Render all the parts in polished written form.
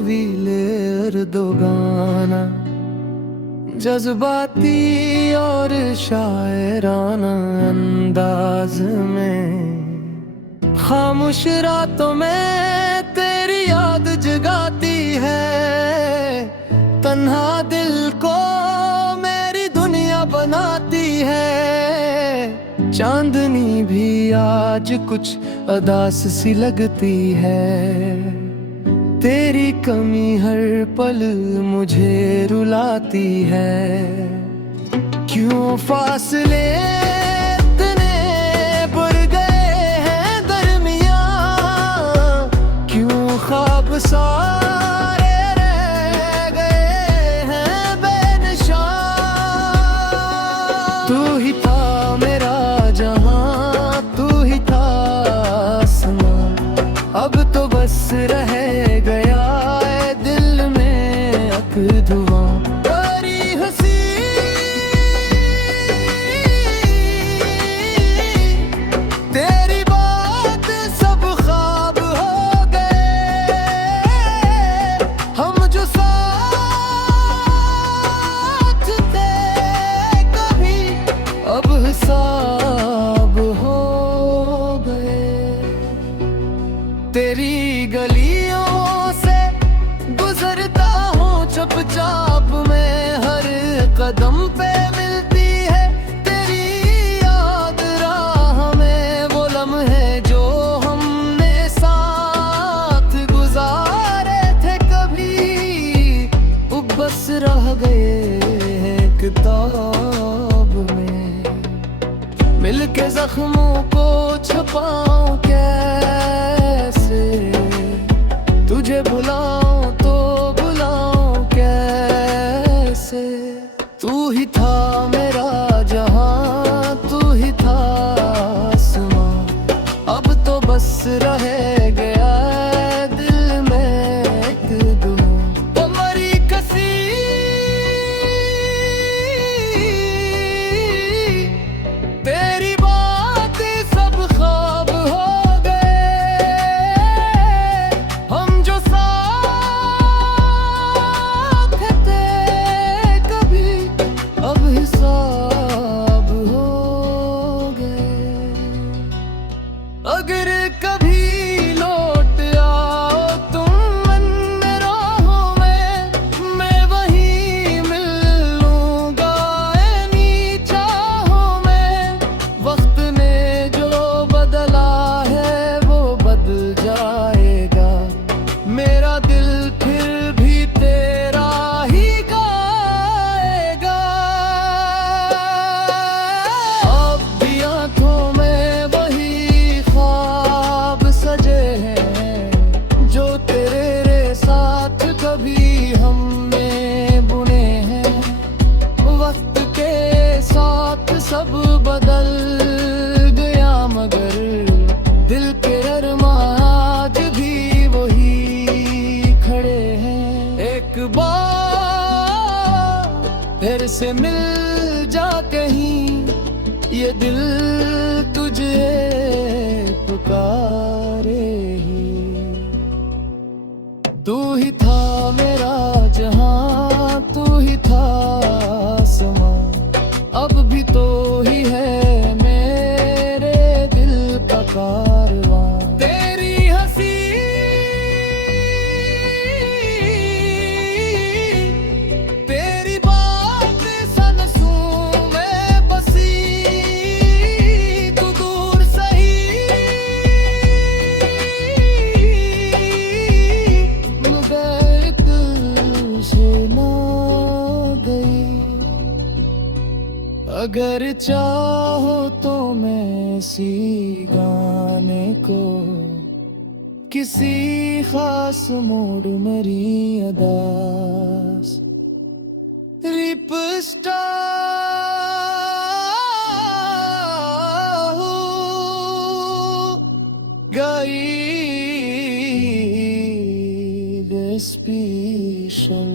भी दो गाना, जज्बाती और शायराना अंदाज में। खामोश रातों में तेरी याद जगाती है, तन्हा दिल को मेरी दुनिया बनाती है। चांदनी भी आज कुछ उदास सी लगती है, तेरी कमी हर पल मुझे रुलाती है। क्यों फासले इतने बढ़ गए हैं दरमियां, क्यों ख्वाब सारे रह गए हैं बेनिशां। तू ही था मेरा जहां, तू ही था आसमां, अब तो बस रह गया है दिल में अक धुआं। तेरी हंसी तेरी बात सब ख्वाब हो गए, हम जो साथ थे कभी अब हिसाब हो गए। तेरी गलियों से गुजरता हूँ चुपचाप में, हर कदम पे मिलती है तेरी याद राह में। वो लम्हे जो हमने साथ गुजारे थे कभी, वो बस रह गए हैं किताब में। मिलके जख्मों को छुपाऊं कैसे, तुझे भुलाऊं तो भुलाऊं कैसे। तू ही था मेरा जहां, तू ही था आसमां, अब तो बस रह गया दिल में एक दुआ। ओ मरी कसी तेरी बात सब ख्वाब हो गए, हम जो साथ थे कभी अब हिसाब हो गए। अगर कभी लौट आओ तुम मन राहों में, मैं वहीं मिल लूंगा ऐनी चाहों में। वक्त ने जो बदला है वो बदल जाएगा, मेरा दिल फिर भी तेरा ही गाएगा। अब भी आंखों में वही ख्वाब सजे हैं, जो तेरे साथ कभी हमने बुने हैं। वक्त के साथ सब बदल गया, मगर दिल के अरमां आज भी वही खड़े हैं। एक बार फिर से मिल जा कहीं, ये दिल तुझे पुकारे ही। तू ही था मेरा जहां, तू ही था आसमां, अब भी तो ही है मेरे दिल का कारवां। तेरी हंसी तेरी बात सनसों में बसी, तू दूर सही मगर दिल से ना गई। अगर चाहो तो मैं इसी गाने को किसी खास मोड़ मेरी अदास रिप स्टार गई स्पेशल।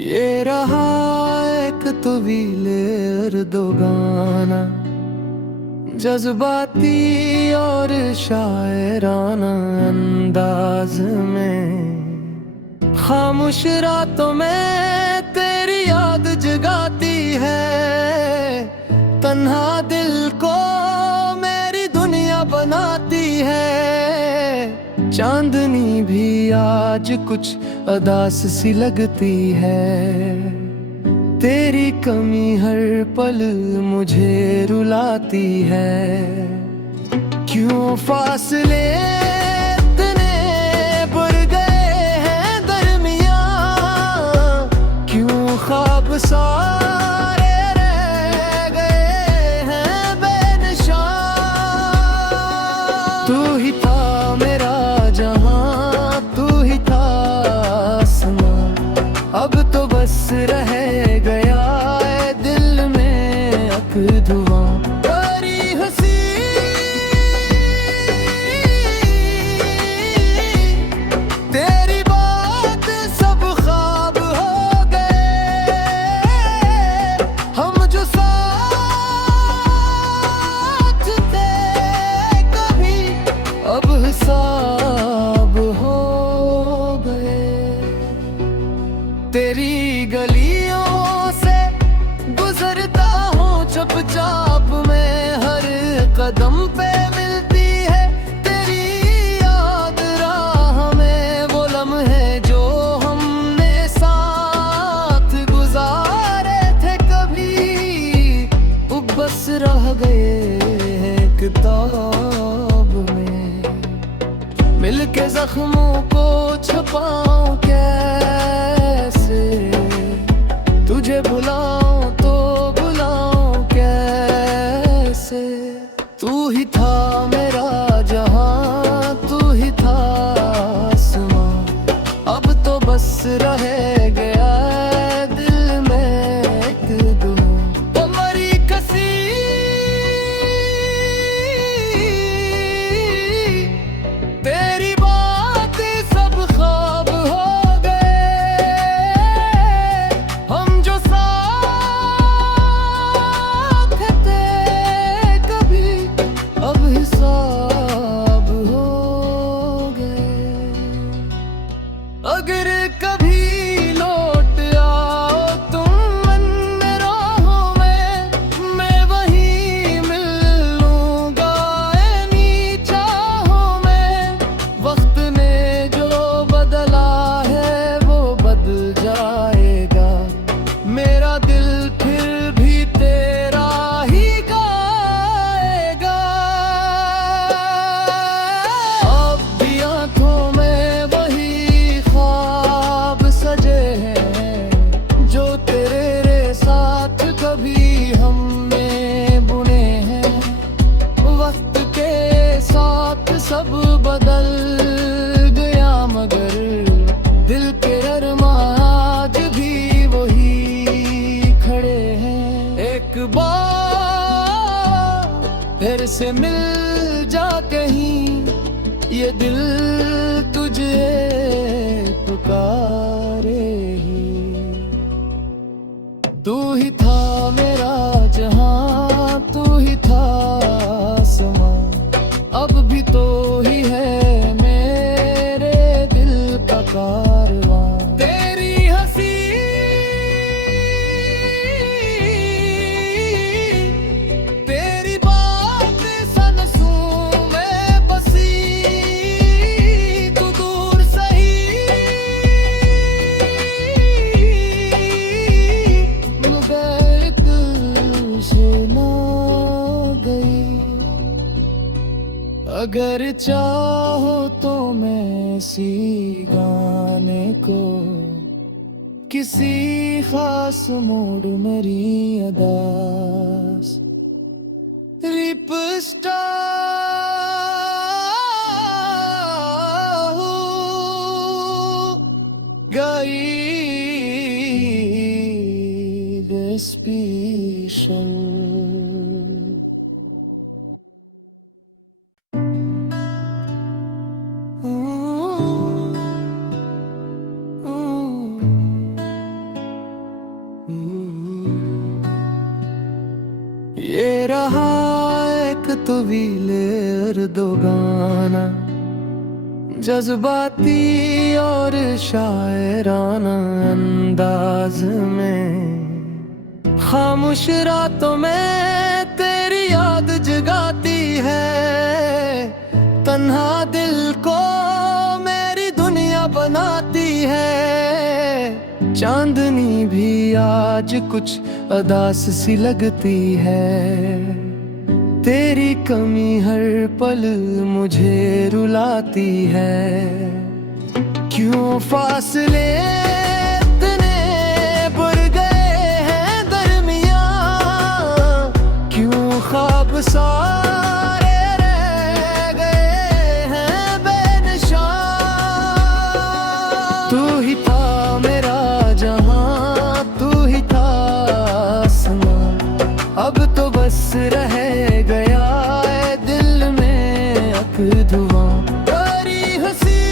ये रहा एक तवीले दो गाना, जज्बाती और शायराना अंदाज में। खामोश रातों में तेरी याद जगाती है, तन्हा दिल को मेरी दुनिया बनाती है। चांदनी भी आज कुछ अदास सी लगती है, तेरी कमी हर पल मुझे रुलाती है। क्यों फासले इतने बढ़ गए हैं दरमियां, क्यों ख्वाब सारे रह गए हैं बेनिशां। तू ही था मेरा जहां, तू ही था आसमां, अब तो बस रह गया है दिल में अक धुआं। तेरी हंसी तेरी बात सब ख्वाब हो गए, हम जो साथ थे कभी अब हिसाब हो गए। तेरी गलियों से गुजरता हूँ चुपचाप में, हर कदम पे मिलती है तेरी याद राह में। वो लम्हे जो हमने साथ गुजारे थे कभी, वो बस रह गए हैं किताब में। मिलके जख्मों को छुपाऊं कैसे, तुझे भुलाऊं तो भुलाऊं कैसे। तू ही था मेरा जहां, तू ही था आसमां, अब तो बस रह गया दिल में एक दुआ। ओ मरी कसी तेरी बात सब ख्वाब हो गए, हम जो साथ थे कभी अब हिसाब हो गए। अगर कभी लौट आओ तुम मन राहों में, मैं वहीं मिल लूंगा ऐनी चाहों में। वक्त ने जो बदला है वो बदल जाएगा, मेरा दिल फिर भी तेरा ही गाएगा। अब भी आंखों में वही ख्वाब सजे हैं, जो तेरे साथ कभी हमने बुने हैं। वक्त के साथ सब बदल गया, मगर दिल के अरमां आज भी वही खड़े हैं। एक बार फिर से मिल जा कहीं, ये दिल तुझे पुकारे ही। तू ही था मेरा जहां, तू ही था आसमां, अब भी तो ही है मेरे दिल का कारवां। तेरी हंसी तेरी बात सनसूं में बसी, तू दूर सही मगर दिल से ना गई। अगर चाहो तो मैं इसी गाने को किसी खास मूड मेरी अदास रिप स्टार गई स्पेशल। तवीले अर्दोगाना, जज्बाती और शायराना अंदाज में खामोश रातों में तेरी याद जगाती है। तन्हा दिल को मेरी दुनिया बनाती है। चांदनी भी आज कुछ उदास सी लगती है। तेरी कमी हर पल मुझे रुलाती है। क्यों फासले इतने बढ़ गए हैं दरमियां, क्यों ख्वाब सारे रह गए हैं बेनिशान। तू ही था मेरा जहां, तू ही था आसमां, अब तो बस रह गया है दिल में अब धुआं। तेरी हंसी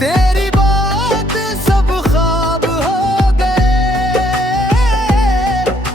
तेरी बात सब ख्वाब हो गए।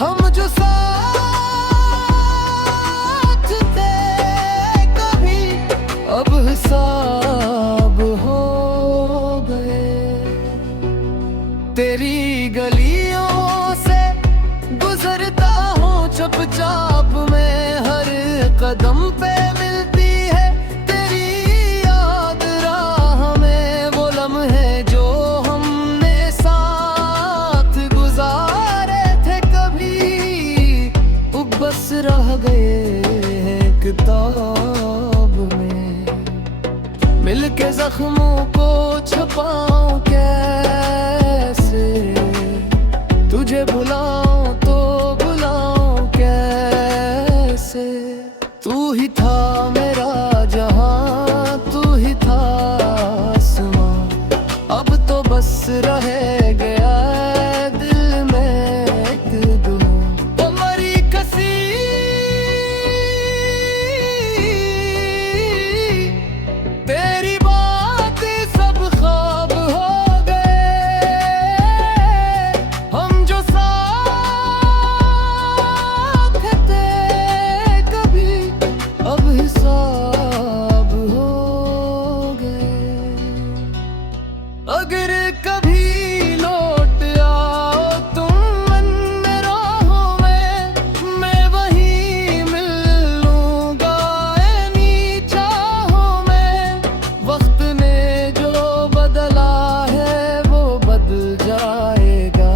हम जो साथ थे कभी अब हिसाब हो गए। तेरी गलियों से गुजरता हूँ चुपचाप में, हर कदम पे मिलती है तेरी याद राह में। वो लम्हे जो हमने साथ गुजारे थे कभी वो बस रह गए हैं किताब में। मिलके जख्मों को छुपाऊं कैसे, तुझे भुलाऊं तो भुलाऊं कैसे। तू ही था मेरा जहां, तू ही था आसमां, अब तो बस रह गया दिल में एक धुआं। ओ मरी कसी तेरी बात सब ख्वाब हो गए। हम जो साथ थे कभी अब हिसाब हो गए। अगर कभी लौट आओ तुम इन राहों में, मैं वहीं मिल लूंगा इन्हीं चाहों में। वक्त ने जो बदला है वो बदल जाएगा,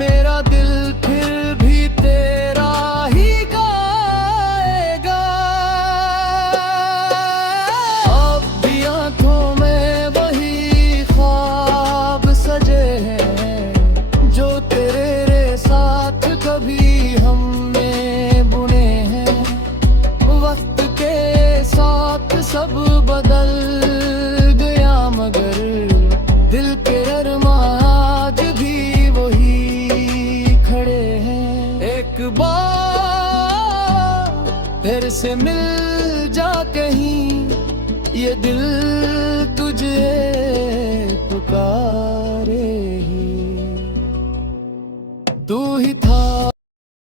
मेरा दिल फिर भी तेरा ही गाएगा। अब भी आंखों में वही ख्वाब सजे हैं जो तेरे साथ कभी हमने बुने हैं। वक्त के साथ सब बदल गया मगर दिल के अरमां आज भी वही खड़े हैं। एक बार फिर से मिल जा कहीं, ये दिल तुझे पुकारे ही। तू ही था